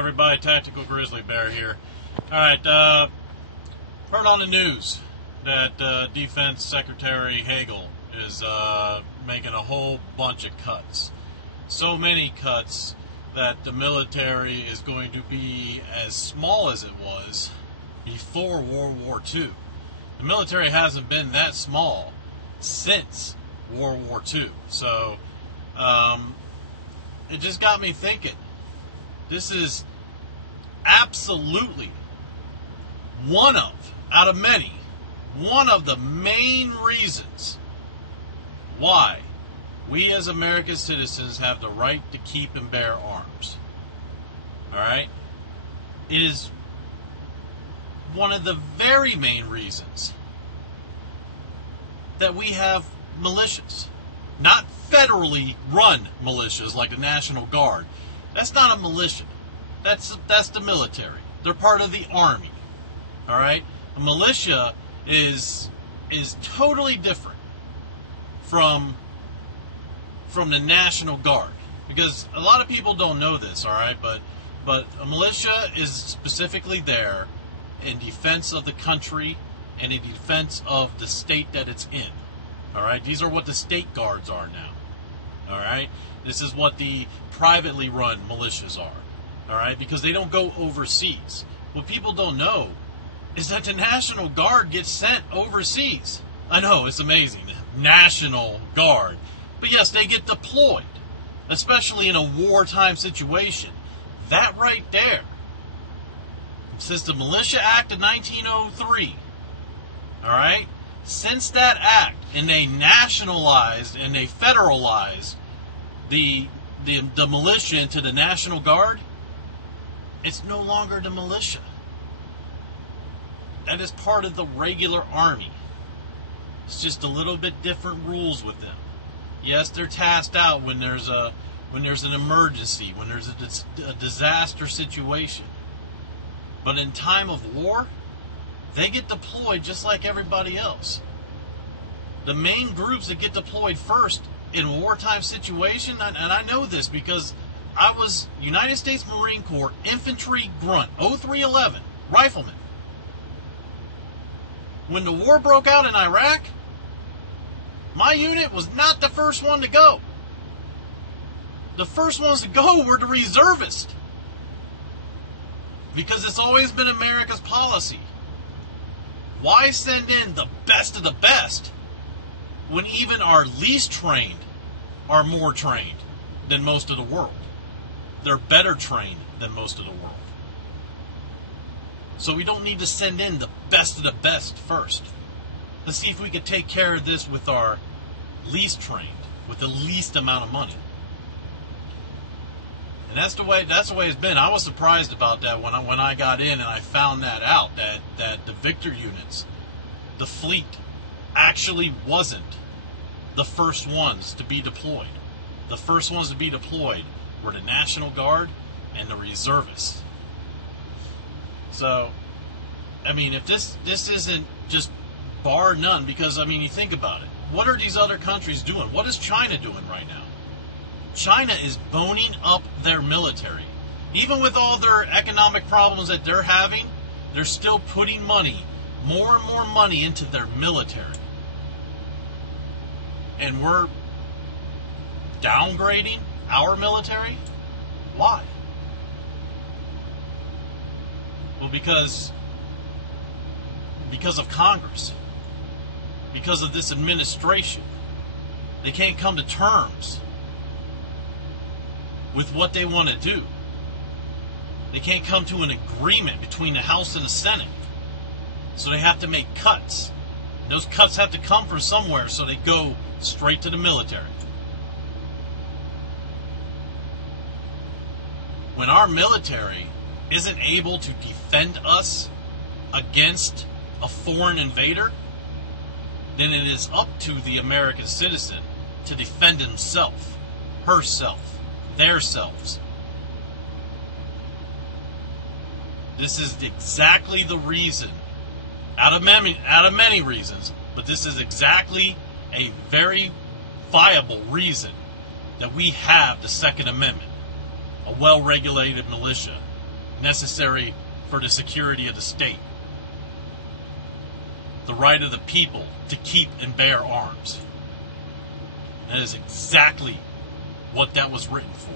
everybody? Tactical Grizzly Bear here. Alright, heard on the news that Defense Secretary Hagel is making a whole bunch of cuts. So many cuts that the military is going to be as small as it was before World War II. The military hasn't been that small since World War II. So, it just got me thinking. This is absolutely out of many, one of the main reasons why we as American citizens have the right to keep and bear arms. Alright? It is one of the very main reasons that we have militias. Not federally run militias like the National Guard. That's not a militia. That's the military. They're part of the army. Alright? A militia is totally different from the National Guard. Because a lot of people don't know this, alright? But a militia is specifically there in defense of the country and in defense of the state that it's in. Alright? These are what the state guards are now. Alright? This is what the privately run militias are. Alright? Because they don't go overseas. What people don't know is that the National Guard gets sent overseas. I know, it's amazing. National Guard. But yes, they get deployed. Especially in a wartime situation. That right there. Since the Militia Act of 1903. Alright? Since that act, and they nationalized and they federalized the militia into the National Guard, it's no longer the militia. That is part of the regular army. It's just a little bit different rules with them. Yes, they're tasked out when there's an emergency, when there's a disaster situation. But in time of war, they get deployed just like everybody else. The main groups that get deployed first in a wartime situation, and I know this because I was United States Marine Corps Infantry Grunt, 0311, Rifleman. When the war broke out in Iraq, my unit was not the first one to go. The first ones to go were the reservists. Because it's always been America's policy. Why send in the best of the best when even our least trained are more trained than most of the world? They're better trained than most of the world. So we don't need to send in the best of the best first. Let's see if we can take care of this with our least trained, with the least amount of money. And that's the way it's been. I was surprised about that when I got in and I found that out, that the Victor units, the fleet, actually wasn't the first ones to be deployed. The first ones to be deployed were the National Guard and the reservists. So, I mean, if this isn't just bar none, because, I mean, you think about it. What are these other countries doing? What is China doing right now? China is boning up their military. Even with all their economic problems that they're having, they're still putting money, more and more money into their military. And we're downgrading our military? Why? Well, because of Congress. Because of this administration. They can't come to terms with what they want to do. They can't come to an agreement between the House and the Senate. So they have to make cuts. And those cuts have to come from somewhere, so they go straight to the military. When our military isn't able to defend us against a foreign invader, then it is up to the American citizen to defend himself, herself, theirselves. This is exactly the reason, out of many reasons, but this is exactly a very viable reason that we have the Second Amendment, a well-regulated militia, necessary for the security of the state. The right of the people to keep and bear arms. That is exactly what that was written for.